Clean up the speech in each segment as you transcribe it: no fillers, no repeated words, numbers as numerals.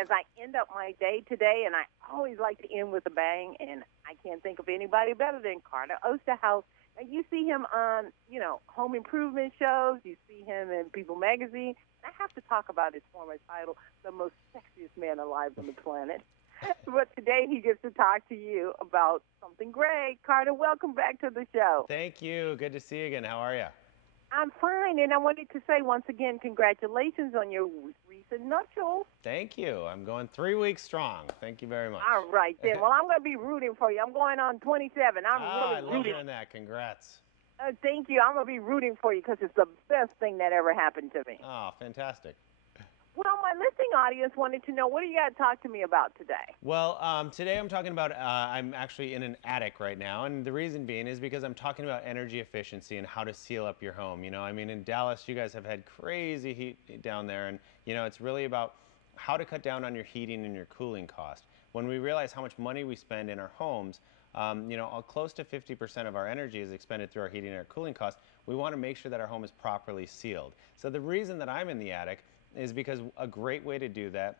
as I end up my day today, and I always like to end with a bang, and I can't think of anybody better than Carter Osterhousse. And you see him on, home improvement shows. You see him in People magazine. I have to talk about his former title, the most sexiest man alive on the planet. But today he gets to talk to you about something great. Carter, welcome back to the show. Thank you. Good to see you again. How are you? I'm fine, and I wanted to say once again, congratulations on your recent nuptials. Thank you. I'm going 3 weeks strong. Thank you very much. All right, then. Well, I'm going to be rooting for you. I'm going on 27. I love hearing that. Congrats. Thank you. I'm going to be rooting for you because it's the best thing that ever happened to me. Oh, fantastic. Well, my listening audience wanted to know, what do you got to talk to me about today? Well, today I'm talking about, I'm actually in an attic right now, and the reason being is because I'm talking about energy efficiency and how to seal up your home. I mean, in Dallas, you guys have had crazy heat down there, and, it's really about how to cut down on your heating and your cooling cost. When we realize how much money we spend in our homes, close to 50% of our energy is expended through our heating and our cooling costs. We want to make sure that our home is properly sealed. So the reason that I'm in the attic is because a great way to do that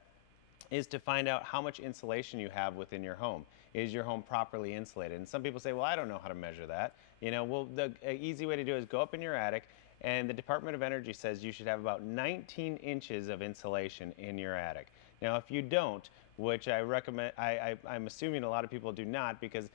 is to find out how much insulation you have within your home. Is your home properly insulated? And some people say, well, I don't know how to measure that. Well, the easy way to do it is go up in your attic, and the Department of Energy says you should have about 19 inches of insulation in your attic. Now, if you don't, which I recommend, I'm assuming a lot of people do not, because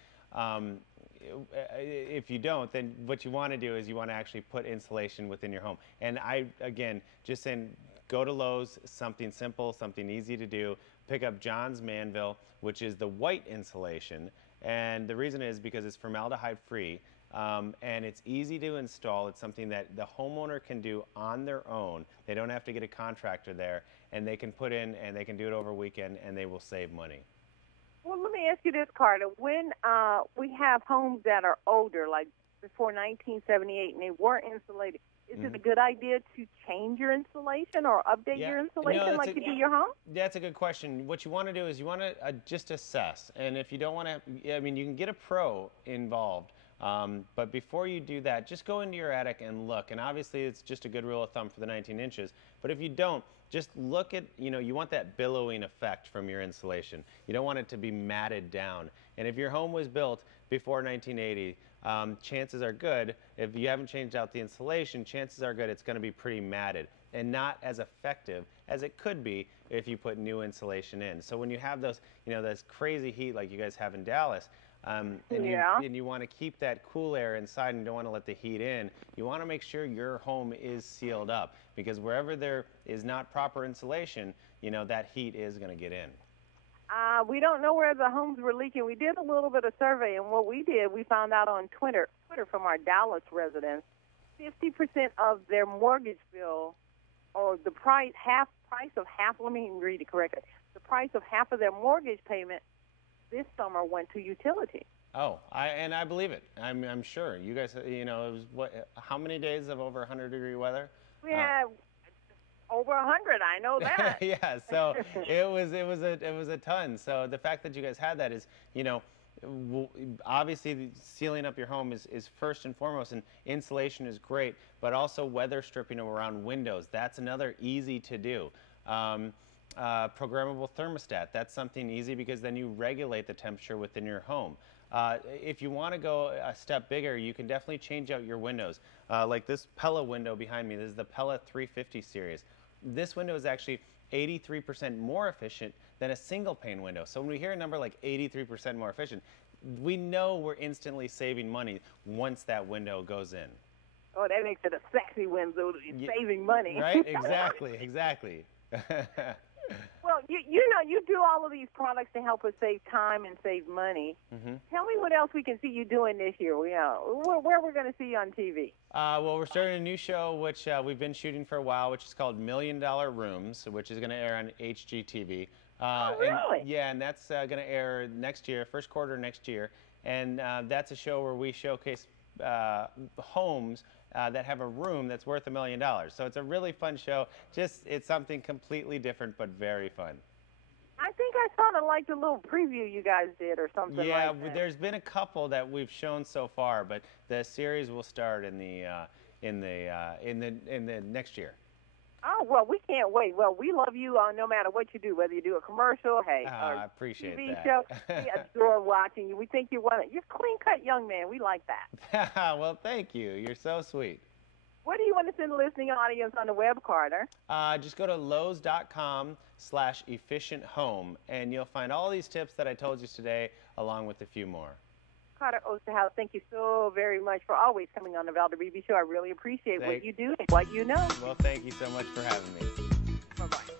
if you don't, then what you want to do is you want to actually put insulation within your home. And again, just saying, go to Lowe's, something simple, something easy to do. Pick up John's Manville, which is the white insulation. And the reason is because it's formaldehyde free, and it's easy to install. It's something that the homeowner can do on their own. They don't have to get a contractor there, and they can put in, and they can do it over a weekend, and they will save money. Well, let me ask you this, Carter. When we have homes that are older, like before 1978, and they weren't insulated, is it a good idea to change your insulation or update your insulation like you do your home? That's a good question. What you want to do is you want to just assess. And if you don't want to, you can get a pro involved. But before you do that, just go into your attic and look. And obviously, it's just a good rule of thumb for the 19 inches. But if you don't, just look at, you want that billowing effect from your insulation. You don't want it to be matted down. And if your home was built before 1980, chances are good, if you haven't changed out the insulation, chances are good it's going to be pretty matted and not as effective as it could be if you put new insulation in. So when you have those, this crazy heat like you guys have in Dallas, and you want to keep that cool air inside and you don't want to let the heat in, you want to make sure your home is sealed up, because wherever there is not proper insulation, that heat is going to get in. We don't know where the homes were leaking. We did a little bit of survey, and what we did, we found out on Twitter from our Dallas residents, 50% of their mortgage bill, or the price of half, let me read it correctly, the price of half of their mortgage payment this summer went to utilities. Oh, I believe it. I'm sure. You guys, it was how many days of over 100-degree weather? We had over 100. I know that. Yeah. So it was a ton. So the fact that you guys had that is, obviously sealing up your home is first and foremost, and insulation is great, but also weather stripping around windows. That's another easy to do. Programmable thermostat, that's something easy because then you regulate the temperature within your home. If you want to go a step bigger, you can definitely change out your windows. Like this Pella window behind me, this is the Pella 350 series. This window is actually 83% more efficient than a single pane window. So when we hear a number like 83% more efficient, we know we're instantly saving money once that window goes in. Oh, that makes it a sexy window, saving money. Right? Exactly, exactly. Well, you do all of these products to help us save time and save money. Tell me what else we can see you doing this year. Where we're going to see you on TV. Well, we're starting a new show, which we've been shooting for a while, which is called $1 Million Rooms, which is going to air on HGTV. Oh, really? And that's going to air next year, first quarter next year. And that's a show where we showcase homes that have a room that's worth $1 million. So it's a really fun show. It's something completely different, but very fun. I think I saw the little preview you guys did or something like that. Yeah, there's been a couple that we've shown so far, but the series will start in the next year. Oh, well, we can't wait. Well, we love you no matter what you do, whether you do a commercial, hey, or I appreciate TV that. show. We adore watching you. We think you're you're a clean-cut young man. We like that. Well, thank you. You're so sweet. What do you want to send the listening audience on the web, Carter? Just go to lowes.com/efficienthome, and you'll find all these tips that I told you today, along with a few more. Carter Osterhousse, thank you so very much for always coming on the Valder Beebe Show. I really appreciate what you do and what you know. Well, thank you so much for having me. Bye-bye.